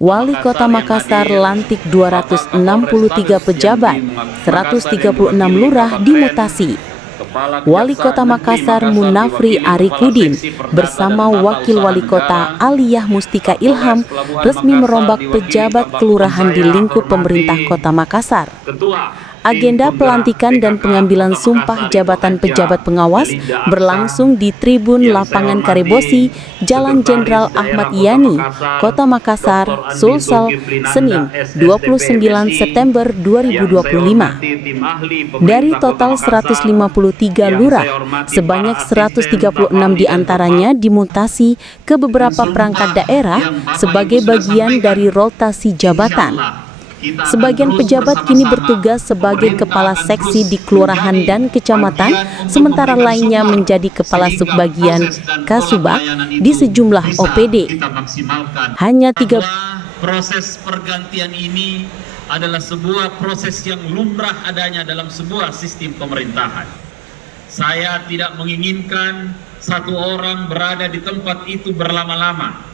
Wali Kota Makassar lantik 263 pejabat, 136 lurah dimutasi. Wali Kota Makassar Munafri Arifudin bersama Wakil Wali Kota Aliyah Mustika Ilham resmi merombak pejabat kelurahan di lingkup pemerintah Kota Makassar. Agenda pelantikan dan pengambilan sumpah jabatan pejabat pengawas berlangsung di Tribun Lapangan Karebosi, Jalan Jenderal Ahmad Yani, Kota Makassar, Sulsel, Senin 29 September 2025. Dari total 153 lurah, sebanyak 136 diantaranya dimutasi ke beberapa perangkat daerah sebagai bagian dari rotasi jabatan. Sebagian pejabat kini bertugas sebagai kepala seksi di kelurahan dan kecamatan, sementara lainnya menjadi kepala subbagian Kasubag di sejumlah OPD. Hanya 3 proses pergantian ini adalah sebuah proses yang lumrah adanya dalam sebuah sistem pemerintahan. Saya tidak menginginkan satu orang berada di tempat itu berlama-lama.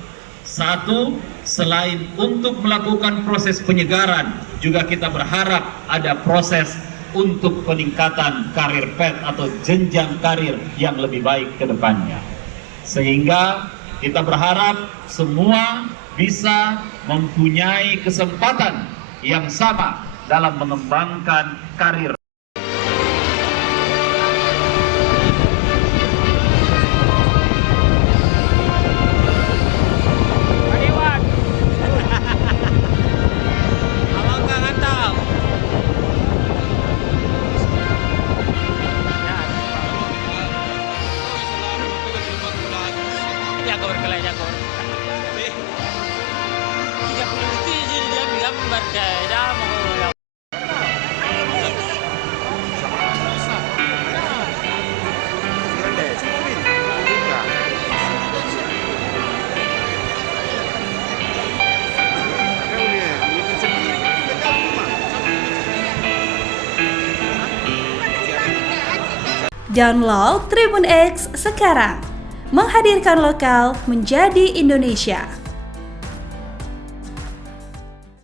Satu, selain untuk melakukan proses penyegaran, juga kita berharap ada proses untuk peningkatan karir pet atau jenjang karir yang lebih baik ke depannya. Sehingga kita berharap semua bisa mempunyai kesempatan yang sama dalam mengembangkan karir. Download Tribun X sekarang, menghadirkan lokal menjadi Indonesia.